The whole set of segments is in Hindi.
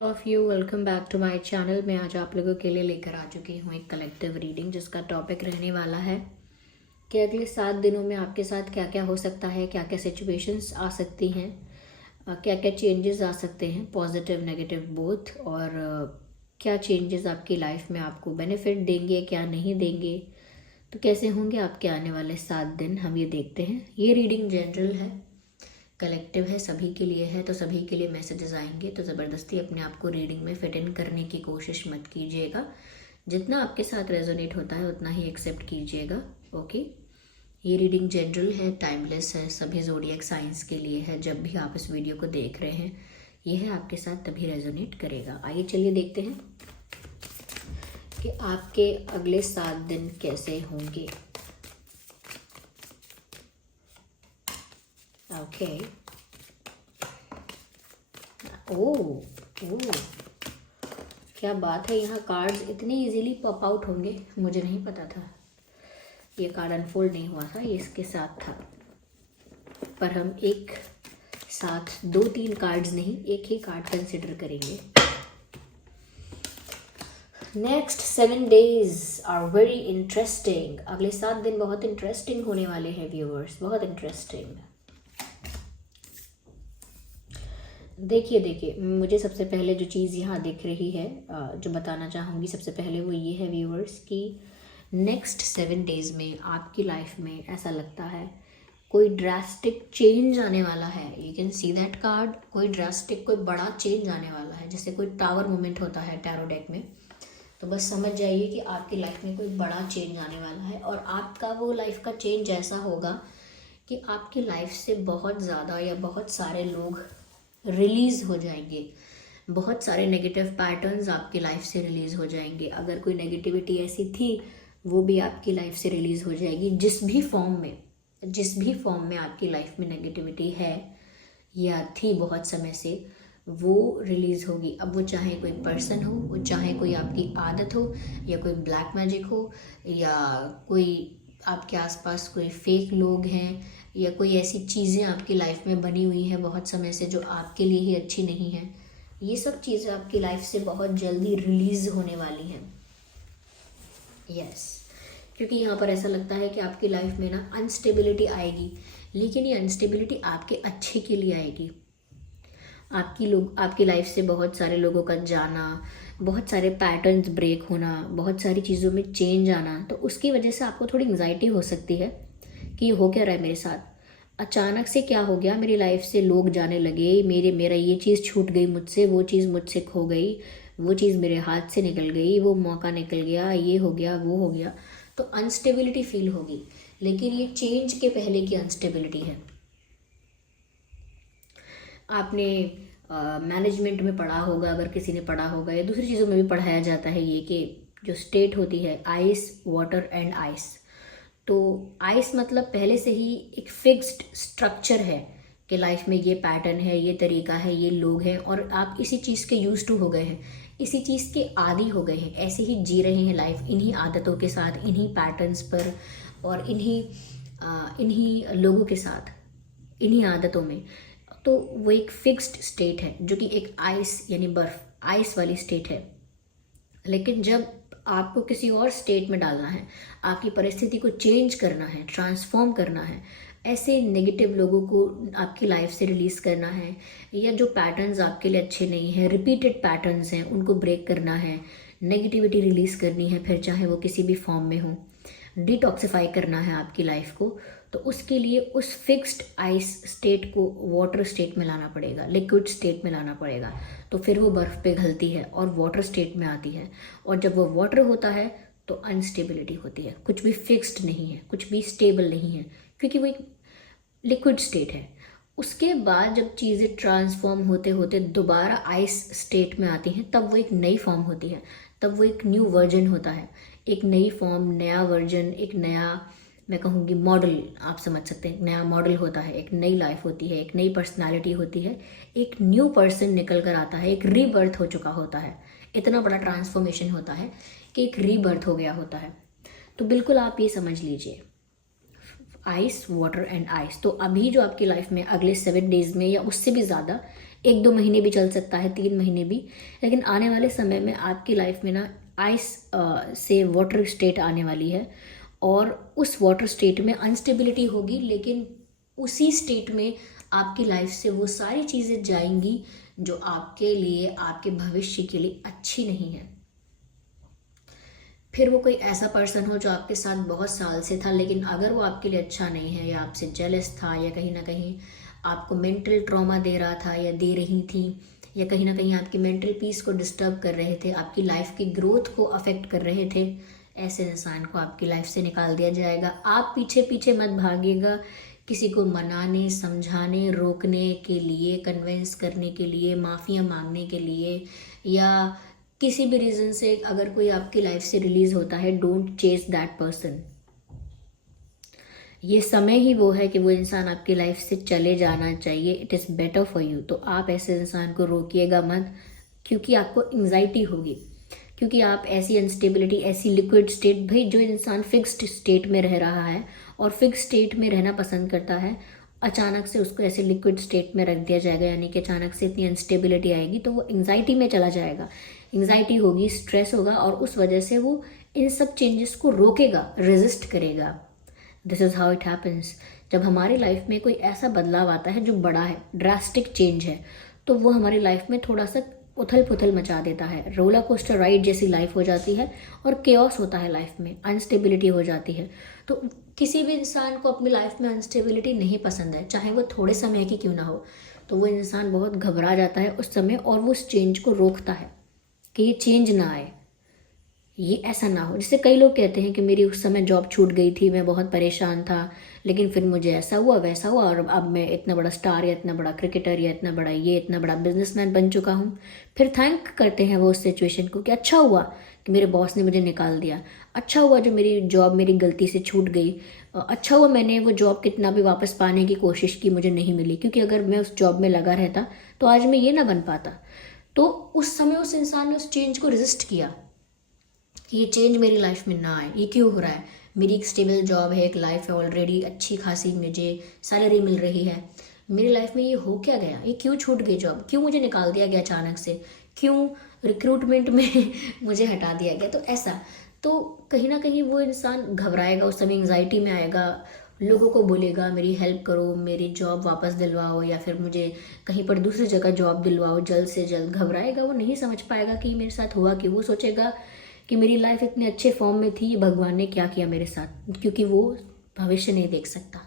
Of you welcome back to my channel. मैं आज आप लोगों के लिए लेकर आ चुकी हूँ एक कलेक्टिव रीडिंग जिसका टॉपिक रहने वाला है कि अगले 7 दिनों में आपके साथ क्या क्या हो सकता है, क्या क्या सिचुएशंस आ सकती हैं, क्या क्या चेंजेस आ सकते हैं, पॉजिटिव नेगेटिव बोथ, और क्या चेंजेस आपकी लाइफ में आपको बेनिफिट देंगे, क्या नहीं देंगे, तो कैसे होंगे आपके आने वाले 7 दिन, हम ये देखते हैं। ये रीडिंग जनरल है, कलेक्टिव है, सभी के लिए है, तो सभी के लिए मैसेजेस आएंगे, तो ज़बरदस्ती अपने आप को रीडिंग में फिट इन करने की कोशिश मत कीजिएगा। जितना आपके साथ रेजोनेट होता है उतना ही एक्सेप्ट कीजिएगा। ओके, ये रीडिंग जनरल है, टाइमलेस है, सभी ज़ोडिएक साइंस के लिए है। जब भी आप इस वीडियो को देख रहे हैं ये है आपके साथ तभी रेजोनेट करेगा। आइए चलिए देखते हैं कि आपके अगले 7 दिन कैसे होंगे। ओके, ओह क्या बात है, यहाँ कार्ड्स इतनी इजीली पॉप आउट होंगे मुझे नहीं पता था। ये कार्ड अनफोल्ड नहीं हुआ था, ये इसके साथ था, पर हम एक साथ 2-3 कार्ड्स नहीं, एक ही कार्ड कंसिडर करेंगे। Next 7 days are very interesting. अगले 7 दिन बहुत इंटरेस्टिंग होने वाले हैं व्यूअर्स, बहुत इंटरेस्टिंग। देखिए मुझे सबसे पहले जो चीज़ यहाँ दिख रही है, जो बताना चाहूँगी सबसे पहले वो ये है व्यूअर्स कि नेक्स्ट 7 days में आपकी लाइफ में ऐसा लगता है कोई ड्रास्टिक चेंज आने वाला है। You can see that card, कोई ड्रास्टिक, कोई बड़ा चेंज आने वाला है, जैसे कोई टावर मूवमेंट होता है टैरो डेक में। तो बस समझ जाइए कि आपकी लाइफ में कोई बड़ा चेंज आने वाला है, और आपका वो लाइफ का चेंज ऐसा होगा कि आपकी लाइफ से बहुत ज़्यादा या बहुत सारे लोग रिलीज़ हो जाएंगे। बहुत सारे नेगेटिव पैटर्न्स आपकी लाइफ से रिलीज़ हो जाएंगे। अगर कोई नेगेटिविटी ऐसी थी वो भी आपकी लाइफ से रिलीज़ हो जाएगी। जिस भी फॉर्म में आपकी लाइफ में नेगेटिविटी है या थी बहुत समय से, वो रिलीज़ होगी। अब वो चाहे कोई पर्सन हो, वो चाहे कोई आपकी आदत हो, या कोई ब्लैक मैजिक हो, या कोई आपके आसपास कोई फेक लोग हैं, या कोई ऐसी चीज़ें आपकी लाइफ में बनी हुई हैं बहुत समय से जो आपके लिए ही अच्छी नहीं है। ये सब चीज़ें आपकी लाइफ से बहुत जल्दी रिलीज़ होने वाली हैं। यस, क्योंकि यहाँ पर ऐसा लगता है कि आपकी लाइफ में ना अनस्टेबिलिटी आएगी, लेकिन ये अनस्टेबिलिटी आपके अच्छे के लिए आएगी। आपकी लाइफ से बहुत सारे लोगों का जाना, बहुत सारे पैटर्न्स ब्रेक होना, बहुत सारी चीज़ों में चेंज आना, तो उसकी वजह से आपको थोड़ी एंग्जाइटी हो सकती है कि ये हो क्या रहा है मेरे साथ, अचानक से क्या हो गया, मेरी लाइफ से लोग जाने लगे, मेरा ये चीज़ छूट गई मुझसे, वो चीज़ मुझसे खो गई, वो चीज़ मेरे हाथ से निकल गई, वो मौका निकल गया, ये हो गया, वो हो गया। तो अनस्टेबिलिटी फील होगी, लेकिन ये चेंज के पहले की अनस्टेबिलिटी है। आपने मैनेजमेंट में पढ़ा होगा, अगर किसी ने पढ़ा होगा, या दूसरी चीज़ों में भी पढ़ाया जाता है ये कि जो स्टेट होती है आइस, वाटर एंड आइस। तो आइस मतलब पहले से ही एक फिक्स्ड स्ट्रक्चर है कि लाइफ में ये पैटर्न है, ये तरीका है, ये लोग हैं, और आप इसी चीज़ के यूज टू हो गए हैं, इसी चीज़ के आदी हो गए हैं, ऐसे ही जी रहे हैं लाइफ इन्हीं आदतों के साथ, इन्हीं पैटर्न्स पर, और इन्हीं लोगों के साथ, इन्हीं आदतों में। तो वो एक फिक्स्ड स्टेट है जो कि एक आइस यानी बर्फ, आइस वाली स्टेट है। लेकिन जब आपको किसी और स्टेट में डालना है, आपकी परिस्थिति को चेंज करना है, ट्रांसफॉर्म करना है, ऐसे नेगेटिव लोगों को आपकी लाइफ से रिलीज़ करना है, या जो पैटर्न्स आपके लिए अच्छे नहीं हैं, रिपीटेड पैटर्न्स हैं, उनको ब्रेक करना है, नेगेटिविटी रिलीज़ करनी है, फिर चाहे वो किसी भी फॉर्म में हो, डिटॉक्सिफाई करना है आपकी लाइफ को, तो उसके लिए उस फिक्स्ड आइस स्टेट को वाटर स्टेट में लाना पड़ेगा, लिक्विड स्टेट में लाना पड़ेगा। तो फिर वो बर्फ़ पिघलती है और वाटर स्टेट में आती है, और जब वो वाटर होता है तो अनस्टेबिलिटी होती है, कुछ भी फिक्स्ड नहीं है, कुछ भी स्टेबल नहीं है, क्योंकि वो एक लिक्विड स्टेट है। उसके बाद जब चीज़ें ट्रांसफॉर्म होते होते दोबारा आइस स्टेट में आती हैं, तब वो एक नई फॉर्म होती है, तब वो एक न्यू वर्जन होता है, एक नई फॉर्म, नया वर्जन, एक नया, मैं कहूँगी मॉडल, आप समझ सकते हैं, नया मॉडल होता है, एक नई लाइफ होती है, एक नई पर्सनालिटी होती है, एक न्यू पर्सन निकल कर आता है, एक रीबर्थ हो चुका होता है। इतना बड़ा ट्रांसफॉर्मेशन होता है कि एक रीबर्थ हो गया होता है। तो बिल्कुल आप ये समझ लीजिए, आइस, वाटर एंड आइस। तो अभी जो आपकी लाइफ में अगले 7 डेज में या उससे भी ज़्यादा, 1-2 महीने भी चल सकता है, 3 महीने भी, लेकिन आने वाले समय में आपकी लाइफ में ना आइस से वाटर स्टेट आने वाली है। और उस वाटर स्टेट में अनस्टेबिलिटी होगी, लेकिन उसी स्टेट में आपकी लाइफ से वो सारी चीज़ें जाएंगी जो आपके लिए, आपके भविष्य के लिए अच्छी नहीं है। फिर वो कोई ऐसा पर्सन हो जो आपके साथ बहुत साल से था, लेकिन अगर वो आपके लिए अच्छा नहीं है, या आपसे जेलस था, या कहीं ना कहीं आपको मेंटल ट्रॉमा दे रहा था या दे रही थी, या कहीं ना कहीं आपकी मेंटल पीस को डिस्टर्ब कर रहे थे, आपकी लाइफ की ग्रोथ को अफेक्ट कर रहे थे, ऐसे इंसान को आपकी लाइफ से निकाल दिया जाएगा। आप पीछे पीछे मत भागिएगा किसी को मनाने, समझाने, रोकने के लिए, कन्विंस करने के लिए, माफ़िया मांगने के लिए, या किसी भी रीज़न से अगर कोई आपकी लाइफ से रिलीज होता है, डोंट चेस दैट पर्सन। ये समय ही वो है कि वो इंसान आपकी लाइफ से चले जाना चाहिए। It is better for you. तो आप ऐसे इंसान को रोकिएगा मत, क्योंकि आपको एंग्जाइटी होगी, क्योंकि आप ऐसी अनस्टेबिलिटी, ऐसी लिक्विड स्टेट, भाई जो इंसान फिक्स्ड स्टेट में रह रहा है और फिक्स स्टेट में रहना पसंद करता है, अचानक से उसको ऐसे लिक्विड स्टेट में रख दिया जाएगा, यानी कि अचानक से इतनी अनस्टेबिलिटी आएगी तो वो एंग्जाइटी में चला जाएगा। एंग्जाइटी होगी, स्ट्रेस होगा, और उस वजह से वो इन सब चेंजेस को रोकेगा, रेजिस्ट करेगा। This is how it happens. जब हमारी लाइफ में कोई ऐसा बदलाव आता है जो बड़ा है, ड्रास्टिक चेंज है, तो वो हमारी लाइफ में थोड़ा सा उथल पुथल मचा देता है। रोलर कोस्टर राइड जैसी लाइफ हो जाती है, और केओस होता है लाइफ में, अनस्टेबिलिटी हो जाती है। तो किसी भी इंसान को अपनी लाइफ में अनस्टेबिलिटी नहीं पसंद है, चाहे वो थोड़े समय की क्यों ना हो। तो वो इंसान बहुत घबरा जाता है उस समय, और वो उस चेंज को रोकता है कि ये चेंज ना आए, ये ऐसा ना हो। जैसे कई लोग कहते हैं कि मेरी उस समय जॉब छूट गई थी, मैं बहुत परेशान था, लेकिन फिर मुझे ऐसा हुआ, वैसा हुआ, और अब मैं इतना बड़ा स्टार, या इतना बड़ा क्रिकेटर, या इतना बड़ा ये, इतना बड़ा बिजनेसमैन बन चुका हूँ। फिर थैंक करते हैं वो उस सिचुएशन को कि अच्छा हुआ कि मेरे बॉस ने मुझे निकाल दिया, अच्छा हुआ जो मेरी जॉब मेरी गलती से छूट गई, अच्छा हुआ मैंने वो जॉब कितना भी वापस पाने की कोशिश की, मुझे नहीं मिली, क्योंकि अगर मैं उस जॉब में लगा रहता तो आज मैं ये ना बन पाता। तो उस समय उस इंसान ने उस चेंज को रेजिस्ट किया कि ये चेंज मेरी लाइफ में ना आए, ये क्यों हो रहा है, मेरी एक स्टेबल जॉब है, एक लाइफ है, ऑलरेडी अच्छी खासी मुझे सैलरी मिल रही है, मेरी लाइफ में ये हो क्या गया, ये क्यों छूट गई जॉब, क्यों मुझे निकाल दिया गया अचानक से, क्यों रिक्रूटमेंट में मुझे हटा दिया गया। तो ऐसा, तो कहीं ना कहीं वो इंसान घबराएगा, उस समय एंग्जाइटी में आएगा, लोगों को बोलेगा मेरी हेल्प करो, मेरी जॉब वापस दिलवाओ, या फिर मुझे कहीं पर दूसरी जगह जॉब दिलवाओ जल्द से जल्द। घबराएगा, वो नहीं समझ पाएगा कि मेरे साथ हुआ कि, वो सोचेगा कि मेरी लाइफ इतने अच्छे फॉर्म में थी, भगवान ने क्या किया मेरे साथ, क्योंकि वो भविष्य नहीं देख सकता,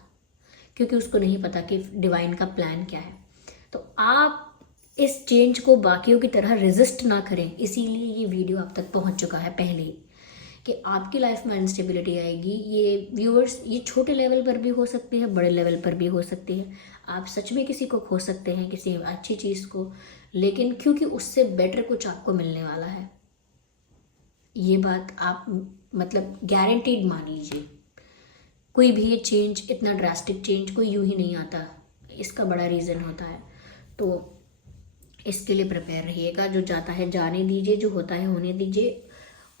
क्योंकि उसको नहीं पता कि डिवाइन का प्लान क्या है। तो आप इस चेंज को बाकियों की तरह रेजिस्ट ना करें, इसीलिए ये वीडियो आप तक पहुंच चुका है पहले ही, कि आपकी लाइफ में अनस्टेबिलिटी आएगी। ये व्यूअर्स, ये छोटे लेवल पर भी हो सकती है, बड़े लेवल पर भी हो सकती है। आप सच में किसी को खो सकते हैं, किसी अच्छी चीज़ को, लेकिन क्योंकि उससे बेटर कुछ आपको मिलने वाला है, ये बात आप मतलब गारंटीड मान लीजिए। कोई भी ये चेंज, इतना ड्रास्टिक चेंज कोई यूं ही नहीं आता, इसका बड़ा रीज़न होता है। तो इसके लिए प्रिपेयर रहिएगा। जो जाता है जाने दीजिए, जो होता है होने दीजिए।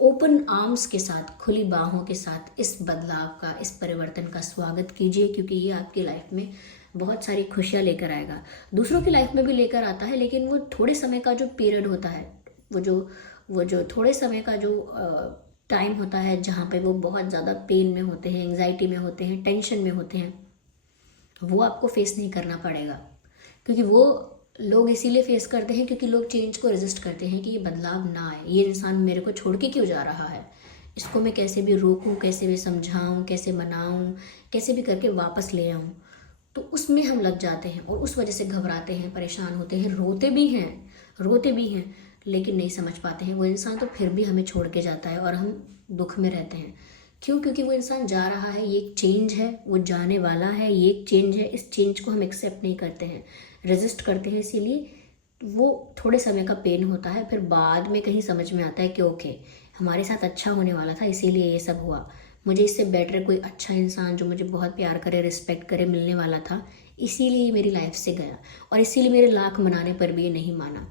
ओपन आर्म्स के साथ, खुली बाहों के साथ इस बदलाव का, इस परिवर्तन का स्वागत कीजिए, क्योंकि ये आपकी लाइफ में बहुत सारी खुशियाँ लेकर आएगा। दूसरों की लाइफ में भी लेकर आता है, लेकिन वो थोड़े समय का जो पीरियड होता है, वो जो थोड़े समय का जो टाइम होता है, जहाँ पे वो बहुत ज़्यादा पेन में होते हैं, एंग्जाइटी में होते हैं, टेंशन में होते हैं, वो आपको फेस नहीं करना पड़ेगा। क्योंकि वो लोग इसीलिए फेस करते हैं क्योंकि लोग चेंज को रेजिस्ट करते हैं कि ये बदलाव ना आए, ये इंसान मेरे को छोड़ के क्यों जा रहा है, इसको मैं कैसे भी रोकूं, कैसे भी समझाऊं, कैसे मनाऊं, कैसे भी करके वापस ले आऊं। तो उसमें हम लग जाते हैं, और उस वजह से घबराते हैं, परेशान होते हैं, रोते भी हैं, लेकिन नहीं समझ पाते हैं। वो इंसान तो फिर भी हमें छोड़ के जाता है, और हम दुख में रहते हैं। क्यों? क्योंकि वो इंसान जा रहा है, ये एक चेंज है, वो जाने वाला है, ये एक चेंज है। इस चेंज को हम एक्सेप्ट नहीं करते हैं, रेजिस्ट करते हैं, इसीलिए वो थोड़े समय का पेन होता है। फिर बाद में कहीं समझ में आता है कि ओके, हमारे साथ अच्छा होने वाला था, इसीलिए ये सब हुआ, मुझे इससे बेटर कोई अच्छा इंसान जो मुझे बहुत प्यार करे, रिस्पेक्ट करे, मिलने वाला था, इसीलिए ये मेरी लाइफ से गया, और इसीलिए मेरे लाख मनाने पर भी ये नहीं माना।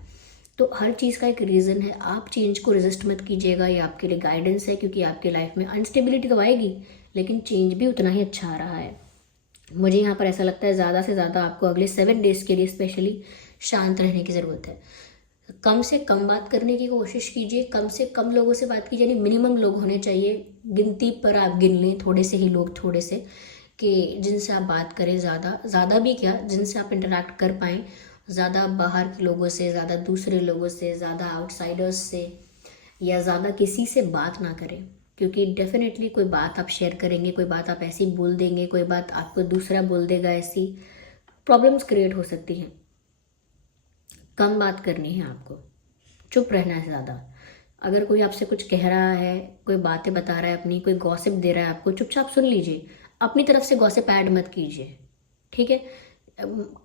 तो हर चीज़ का एक रीज़न है। आप चेंज को रेजिस्ट मत कीजिएगा, ये आपके लिए गाइडेंस है, क्योंकि आपके लाइफ में अनस्टेबिलिटी तो आएगी, लेकिन चेंज भी उतना ही अच्छा आ रहा है। मुझे यहाँ पर ऐसा लगता है ज़्यादा से ज़्यादा आपको अगले 7 डेज़ के लिए स्पेशली शांत रहने की ज़रूरत है। कम से कम बात करने की कोशिश कीजिए, कम से कम लोगों से बात कीजिए, यानी मिनिमम लोग होने चाहिए, गिनती पर आप गिन लें थोड़े से ही लोग, थोड़े से, कि जिनसे आप बात करें, ज़्यादा भी क्या, जिनसे आप इंटरेक्ट कर पाएँ, ज़्यादा बाहर के लोगों से, ज़्यादा दूसरे लोगों से, ज़्यादा आउटसाइडर्स से, या ज़्यादा किसी से बात ना करें। क्योंकि डेफिनेटली कोई बात आप शेयर करेंगे, कोई बात आप ऐसी बोल देंगे, कोई बात आपको दूसरा बोल देगा, ऐसी प्रॉब्लम्स क्रिएट हो सकती हैं। कम बात करनी है आपको, चुप रहना है ज़्यादा। अगर कोई आपसे कुछ कह रहा है, कोई बातें बता रहा है अपनी, कोई गॉसिप दे रहा है आपको, चुपचाप सुन लीजिए, अपनी तरफ से गॉसिप ऐड मत कीजिए, ठीक है।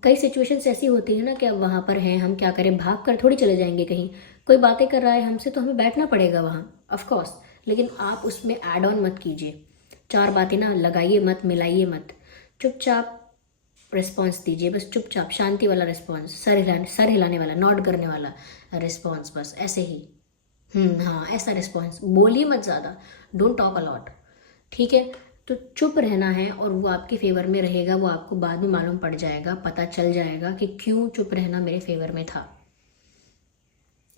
कई सिचुएशंस ऐसी होती है ना कि अब वहाँ पर हैं, हम क्या करें, भाग कर थोड़ी चले जाएंगे कहीं। कोई बातें कर रहा है हमसे तो हमें बैठना पड़ेगा वहाँ, ऑफ कोर्स, लेकिन आप उसमें ऐड ऑन मत कीजिए, 4 बातें ना लगाइए मत, मिलाइए मत, चुपचाप रिस्पॉन्स दीजिए, बस चुपचाप शांति वाला रिस्पॉन्स, सर हिलाने वाला, नॉड करने वाला रिस्पॉन्स, बस ऐसे ही। हाँ, ऐसा रिस्पॉन्स, बोलिए मत ज़्यादा, डोंट टॉक अलॉट, ठीक है। तो चुप रहना है और वो आपके फेवर में रहेगा, वो आपको बाद में मालूम पड़ जाएगा, पता चल जाएगा कि क्यों चुप रहना मेरे फेवर में था।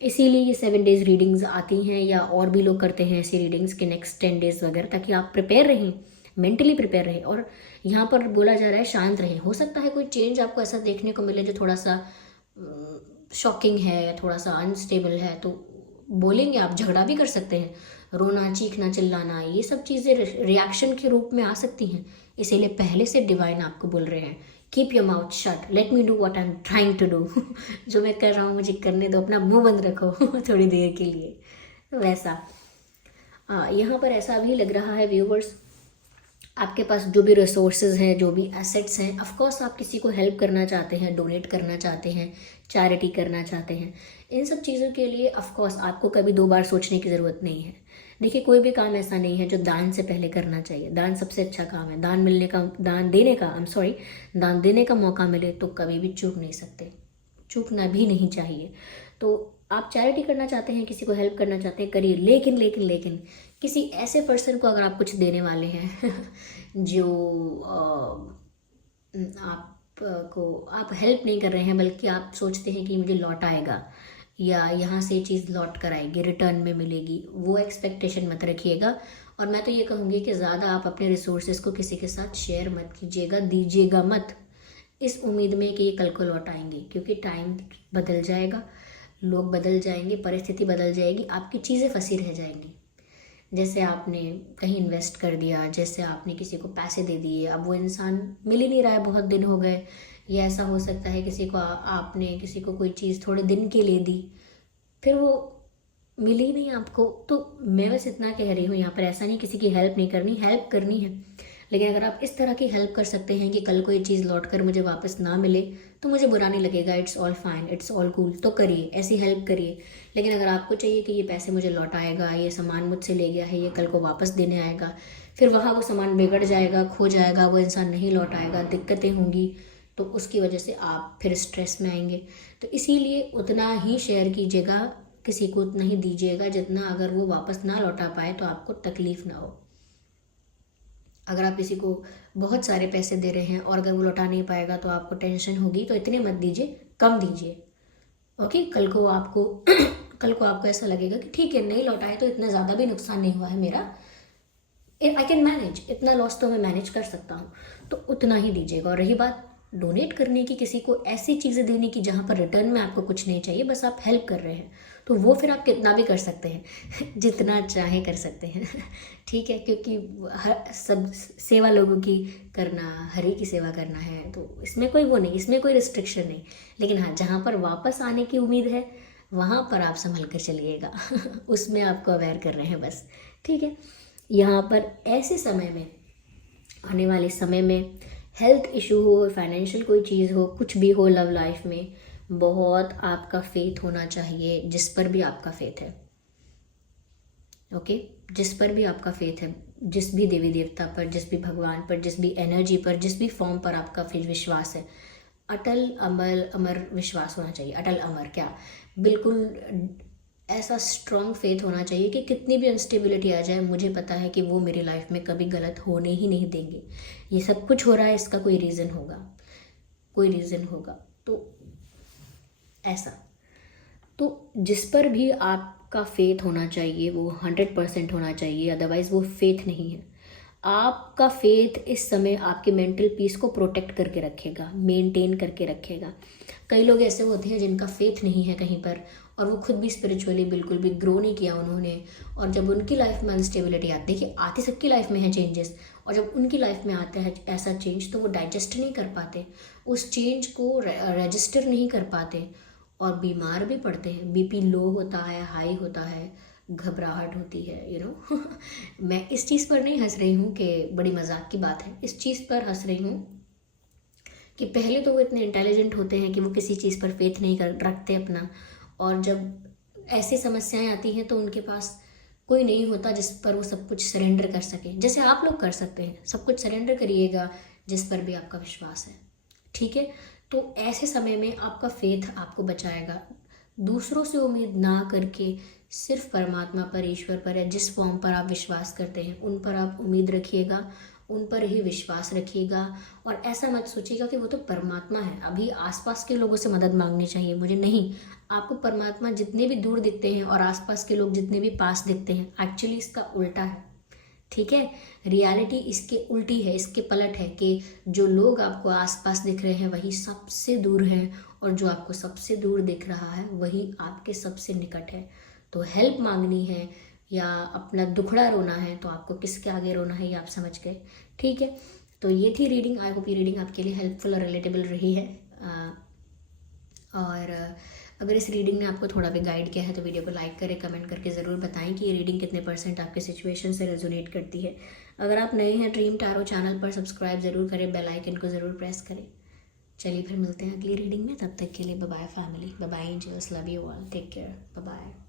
इसीलिए ये 7 डेज़ रीडिंग्स आती हैं, या और भी लोग करते हैं ऐसी रीडिंग्स के नेक्स्ट 10 डेज़ वगैरह, ताकि आप प्रिपेयर रहें, मेंटली प्रिपेयर रहें। और यहाँ पर बोला जा रहा है शांत रहें। हो सकता है कोई चेंज आपको ऐसा देखने को मिले जो थोड़ा सा शॉकिंग है, थोड़ा सा अनस्टेबल है, तो बोलेंगे आप, झगड़ा भी कर सकते हैं, रोना, चीखना, चिल्लाना, ये सब चीज़ें रिएक्शन के रूप में आ सकती हैं। इसीलिए पहले से डिवाइन आपको बोल रहे हैं, keep your mouth shut, let me do what I am trying to do. जो मैं कर रहा हूँ मुझे करने दो, अपना मुंह बंद रखो थोड़ी देर के लिए, वैसा। यहाँ पर ऐसा भी लग रहा है व्यूवर्स, आपके पास जो भी रिसोर्सेज हैं, जो भी एसेट्स हैं, ऑफ कोर्स आप किसी को हेल्प करना चाहते हैं, डोनेट करना चाहते हैं, चैरिटी करना चाहते हैं। इन सब चीज़ों के लिए ऑफ कोर्स आपको कभी 2 बार सोचने की ज़रूरत नहीं है। देखिए, कोई भी काम ऐसा नहीं है जो दान से पहले करना चाहिए। दान सबसे अच्छा काम है। दान देने का मौका मिले तो कभी भी चूक नहीं सकते, चूकना भी नहीं चाहिए। तो आप चैरिटी करना चाहते हैं, किसी को हेल्प करना चाहते हैं, करिए, लेकिन लेकिन लेकिन किसी ऐसे पर्सन को अगर आप कुछ देने वाले हैं जो आप हेल्प नहीं कर रहे हैं, बल्कि आप सोचते हैं कि मुझे लौट आएगा या यहाँ से चीज़ लौट कर आएगी, रिटर्न में मिलेगी, वो एक्सपेक्टेशन मत रखिएगा। और मैं तो ये कहूँगी कि ज़्यादा आप अपने रिसोर्सेज को किसी के साथ शेयर मत कीजिएगा, दीजिएगा मत, इस उम्मीद में कि ये कल को लौट आएंगे। क्योंकि टाइम बदल जाएगा, लोग बदल जाएंगे, परिस्थिति बदल जाएगी, आपकी चीज़ें फंसी रह जाएंगी। जैसे आपने कहीं इन्वेस्ट कर दिया, जैसे आपने किसी को पैसे दे दिए, अब वो इंसान मिल ही नहीं रहा है, बहुत दिन हो गए। या ऐसा हो सकता है किसी को आपने किसी को कोई चीज़ थोड़े दिन के लिए दी, फिर वो मिली ही नहीं आपको। तो मैं बस इतना कह रही हूँ यहाँ पर, ऐसा नहीं किसी की हेल्प नहीं करनी, हेल्प करनी है, लेकिन अगर आप इस तरह की हेल्प कर सकते हैं कि कल को ये चीज़ लौट कर मुझे वापस ना मिले तो मुझे बुरा नहीं लगेगा, it's all fine, it's all cool, तो करिए, ऐसी हेल्प करिए। लेकिन अगर आपको चाहिए कि ये पैसे मुझे लौट आएगा, ये सामान मुझसे ले गया है, ये कल को वापस देने आएगा, फिर वहाँ वो सामान बिगड़ जाएगा, खो जाएगा, वो इंसान नहीं लौट आएगा, दिक्कतें होंगी, तो उसकी वजह से आप फिर स्ट्रेस में आएंगे। तो इसीलिए उतना ही शेयर कीजिएगा, किसी को उतना ही दीजिएगा जितना अगर वो वापस ना लौटा पाए तो आपको तकलीफ ना हो। अगर आप किसी को बहुत सारे पैसे दे रहे हैं और अगर वो लौटा नहीं पाएगा तो आपको टेंशन होगी, तो इतने मत दीजिए, कम दीजिए। ओके, कल को आपको ऐसा लगेगा कि ठीक है, नहीं लौटाए तो इतना ज़्यादा भी नुकसान नहीं हुआ है मेरा, आई कैन मैनेज, इतना लॉस तो मैं मैनेज कर सकता हूँ, तो उतना ही दीजिएगा। और रही बात डोनेट करने की, किसी को ऐसी चीज़ें देने की जहाँ पर रिटर्न में आपको कुछ नहीं चाहिए, बस आप हेल्प कर रहे हैं, तो वो फिर आप कितना भी कर सकते हैं जितना चाहे कर सकते हैं ठीक है, क्योंकि हर सब सेवा लोगों की करना, हरि की सेवा करना है, तो इसमें कोई वो नहीं, इसमें कोई रिस्ट्रिक्शन नहीं। लेकिन हाँ, जहाँ पर वापस आने की उम्मीद है वहाँ पर आप संभल कर चलिएगा उसमें आपको अवेयर कर रहे हैं बस, ठीक है। यहाँ पर ऐसे समय में, आने वाले समय में, हेल्थ इशू हो, फाइनेंशियल कोई चीज़ हो, कुछ भी हो लव लाइफ में, बहुत आपका फेथ होना चाहिए, जिस पर भी आपका फेथ है। ओके, जिस पर भी आपका फेथ है, जिस भी देवी देवता पर, जिस भी भगवान पर, जिस भी एनर्जी पर, जिस भी फॉर्म पर आपका विश्वास है, अटल अमर अमर विश्वास होना चाहिए। अटल अमर क्या, बिल्कुल ऐसा स्ट्रॉन्ग फेथ होना चाहिए कि कितनी भी अनस्टेबिलिटी आ जाए, मुझे पता है कि वो मेरी लाइफ में कभी गलत होने ही नहीं देंगे। ये सब कुछ हो रहा है, इसका कोई रीज़न होगा, कोई रीज़न होगा। तो ऐसा, तो जिस पर भी आपका फेथ होना चाहिए वो 100% होना चाहिए, अदरवाइज़ वो फेथ नहीं है। आपका फेथ इस समय आपके मेंटल पीस को प्रोटेक्ट करके रखेगा, मेंटेन करके रखेगा। कई लोग ऐसे होते हैं जिनका फेथ नहीं है कहीं पर, और वो खुद भी स्पिरिचुअली बिल्कुल भी ग्रो नहीं किया उन्होंने, और जब उनकी लाइफ में अनस्टेबिलिटी आती है, कि आती सबकी लाइफ में है चेंजेस, और जब उनकी लाइफ में आता है ऐसा चेंज, तो वो डाइजेस्ट नहीं कर पाते, उस चेंज को रजिस्टर नहीं कर पाते, और बीमार भी पड़ते हैं। बीपी लो होता है, हाई होता है, घबराहट होती है, मैं इस चीज़ पर नहीं हंस रही हूँ कि बड़ी मजाक की बात है, इस चीज़ पर हंस रही हूँ कि पहले तो वो इतने इंटेलिजेंट होते हैं कि वो किसी चीज़ पर फेथ नहीं रखते अपना, और जब ऐसी समस्याएं आती हैं तो उनके पास कोई नहीं होता जिस पर वो सब कुछ सरेंडर कर सके, जैसे आप लोग कर सकते हैं। सब कुछ सरेंडर करिएगा जिस पर भी आपका विश्वास है, ठीक है। तो ऐसे समय में आपका फेथ आपको बचाएगा। दूसरों से उम्मीद ना करके सिर्फ परमात्मा पर, ईश्वर पर, या जिस फॉर्म पर आप विश्वास करते हैं उन पर आप उम्मीद रखिएगा, उन पर ही विश्वास रखिएगा। और ऐसा मत सोचिएगा कि वो तो परमात्मा है, अभी आसपास के लोगों से मदद मांगनी चाहिए मुझे, नहीं। आपको परमात्मा जितने भी दूर दिखते हैं और आसपास के लोग जितने भी पास दिखते हैं, एक्चुअली इसका उल्टा है, ठीक है। रियलिटी इसके उल्टी है, इसके पलट है, कि जो लोग आपको आसपास दिख रहे हैं वही सबसे दूर हैं, और जो आपको सबसे दूर दिख रहा है वही आपके सबसे निकट है। तो हेल्प मांगनी है या अपना दुखड़ा रोना है, तो आपको किसके आगे रोना है ये आप समझ गए, ठीक है। तो ये थी रीडिंग। आई होप ये रीडिंग आपके लिए हेल्पफुल और रिलेटेबल रही है। और अगर इस रीडिंग ने आपको थोड़ा भी गाइड किया है तो वीडियो को लाइक करें, कमेंट करके ज़रूर बताएं कि ये रीडिंग कितने % आपके सिचुएशन से रेजोनेट करती है। अगर आप नए हैं ड्रीम टैरो चैनल पर, सब्सक्राइब ज़रूर करें, बेल आइकन को ज़रूर प्रेस करें। चलिए फिर मिलते हैं अगली रीडिंग में, तब तक के लिए bye bye family, bye bye angels, love you all, take care, bye bye.